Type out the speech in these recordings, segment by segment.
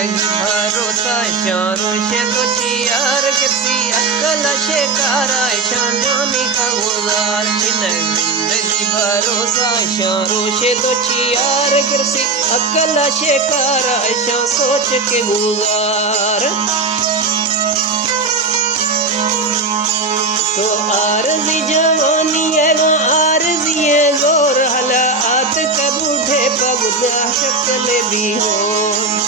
जिंदगी भरोसा चारों से तो चियार गिरती अकल शिकारा शानी का गुजार छिन जिंदगी भरोसा चारों से तो चियार गिरती अकल शिकारा शा सोच के गुजार तो आरज़ी जवानी है आरज़ी है जोर हला आत कबूठे पगुदा शक्ल भी हो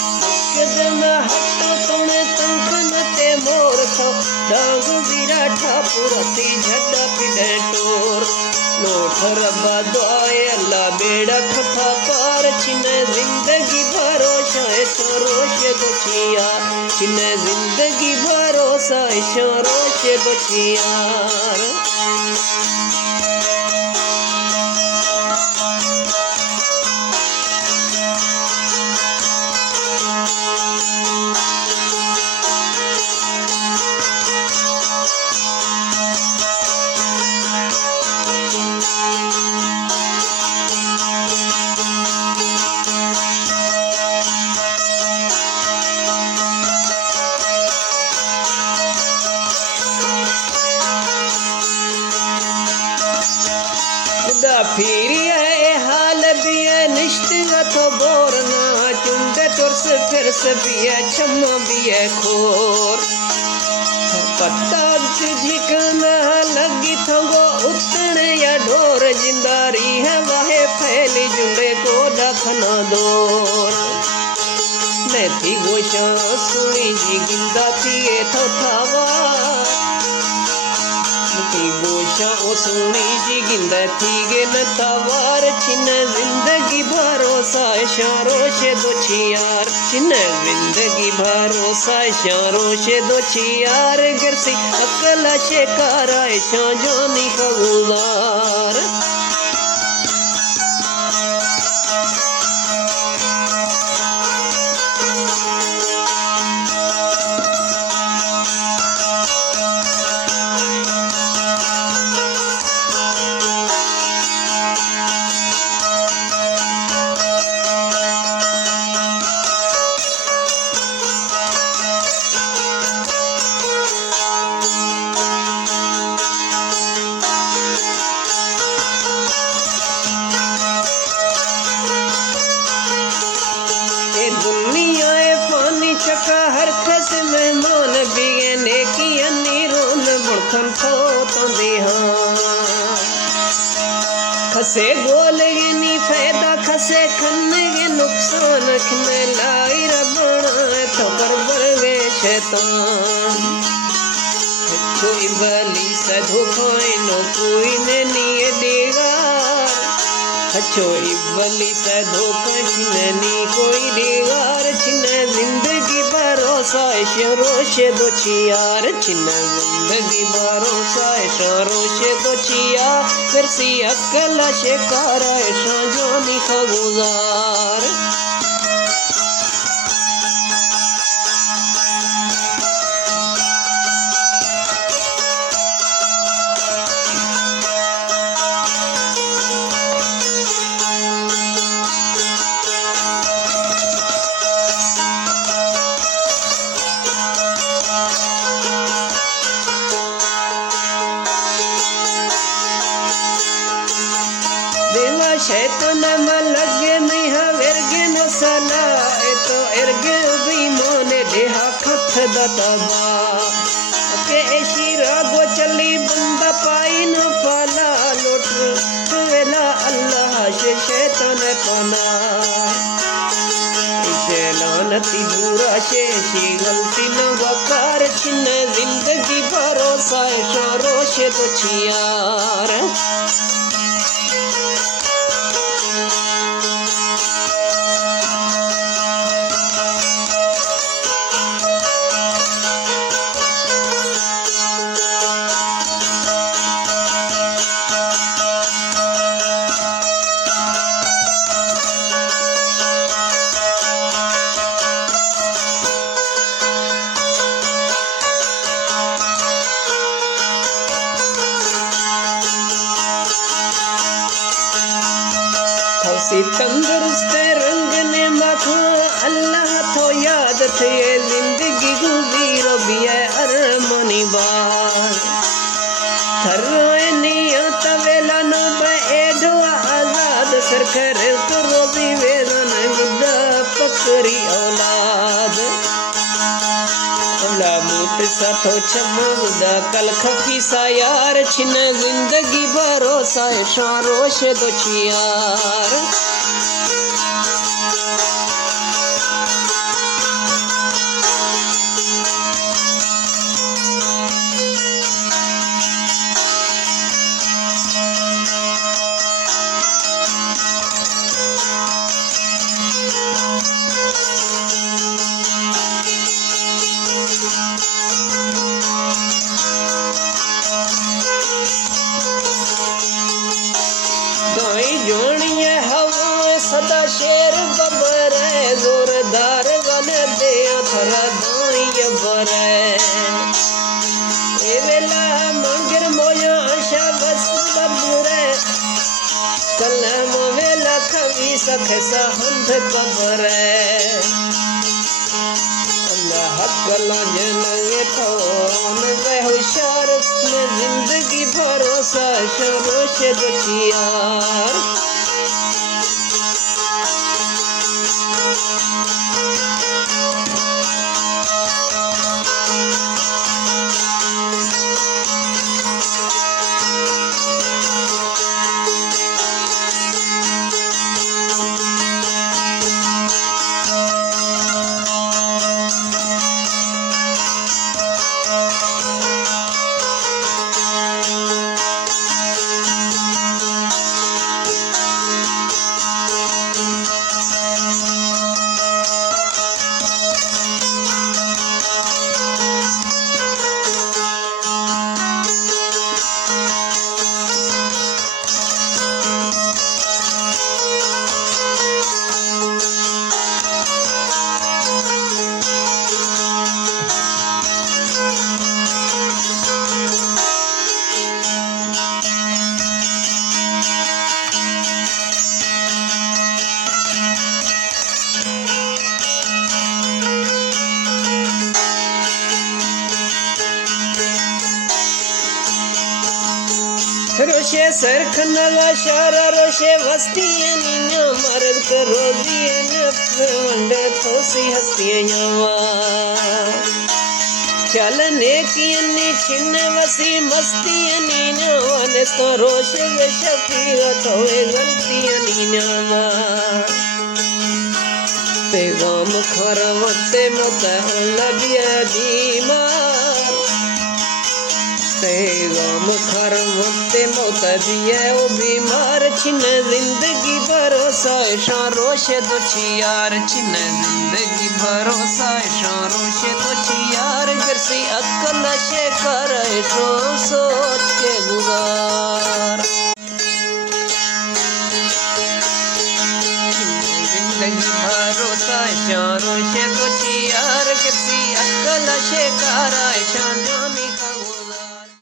कदम हट तुने तंखन ते मोर थो डांग वीरा ठापुरती झड्डा पिडे टोर लोठ रब्बा दुआए अल्लाह बेड़ा खफा पार छिन जिंदगी भरोसा रोश दुचिया छिन जिंदगी भरोसा रोश दुचियार फिर ये हाल भी है निश्चित तो बोरना चुंड तुरस फिर से भी है छम्मा भी है खोर पत्ता झिकना लगी थंगो उतने या ढोर जिंदारी है वाहे फैली जुड़े को दखना दूर मैं थी गोशा सुनी जी गिंदा थी थो थावा गोशा ओ सुनी जी गिंदा थी गे न तवार छिन जिंदगी भरोसा इशारों से दो छियार छिन जिंदगी भरोसा इशारों से दो छियार गिरसी अकल शिकारा ऐशा जानी का गुजार चका हर खस मेहमान बिगने की अनीरोन बुड़खन थो तो खसे गोल नी फायदा खसे खन्ने के नुकसान खने लाई रबना तो कर बरगे शैतान कोई बली सधो कोई नो कोई ने नहीं देगा छोई बली सधो कछननी कोई देगार छिन जिंदगी भरोसा रोश दो चियार छिन जिंदगी भरोसा रोश दो चिया फिर सी अकल शिकारा ऐशा जानी का गुजार शैतान लगे नहीं हवेरगे न सला तो एरगे भी मोने देहा खथ दतबा के शिरा गो चली बंदा पाई न पाला लोट वेला अल्लाह से शैतान पना लानती बुरा से गलती न वकार छिन जिंदगी भरोसा रोश तो छियार तंदुरुस्त रंग ने मखा अल्लाह तो याद थे जिंदगी गुजीर बिया अरमनी बार थरोए निया तवेला नो बेडो आजाद सरखर रोजी वेदन गुदा पकरी औलाद मुट साथो छमुदा कल खफी सा यार छिन जिंदगी भरोसा शारोश दो चियार जोड़िए हवा सदा शेर बबर जोरदार गन दे थरा दाई बरे ए वेला मंगर मोया आशा बस बबरे कलम वेला कवि सख सहंध कबरे अल्लाह कला जनगे थोन वे होशियार में जिंदगी भरोसा शरोश दुचियार रोशे सरखनला शारा रोशे वस्तियां नीना मर्द करोजी न वंडे तो सी हस्तियां वा चलने की अन्नी छिन्न वसी मस्तियां नीना वन तो रोशे वे शफीगा तो वे गलतियां नीना वा पैगाम खरवते मत लबिया बीमार पैगाम खरवते मौत दिए ओ बीमार छिन जिंदगी भरोसा शारोश दो चियार छिन जिंदगी भरोसा शारोश दो चियार गरसी अक्ल शे कर सो सोच के गुजार जिंदगी भरोसा शारोश दो चियार गरसी अक्ल शे कर शान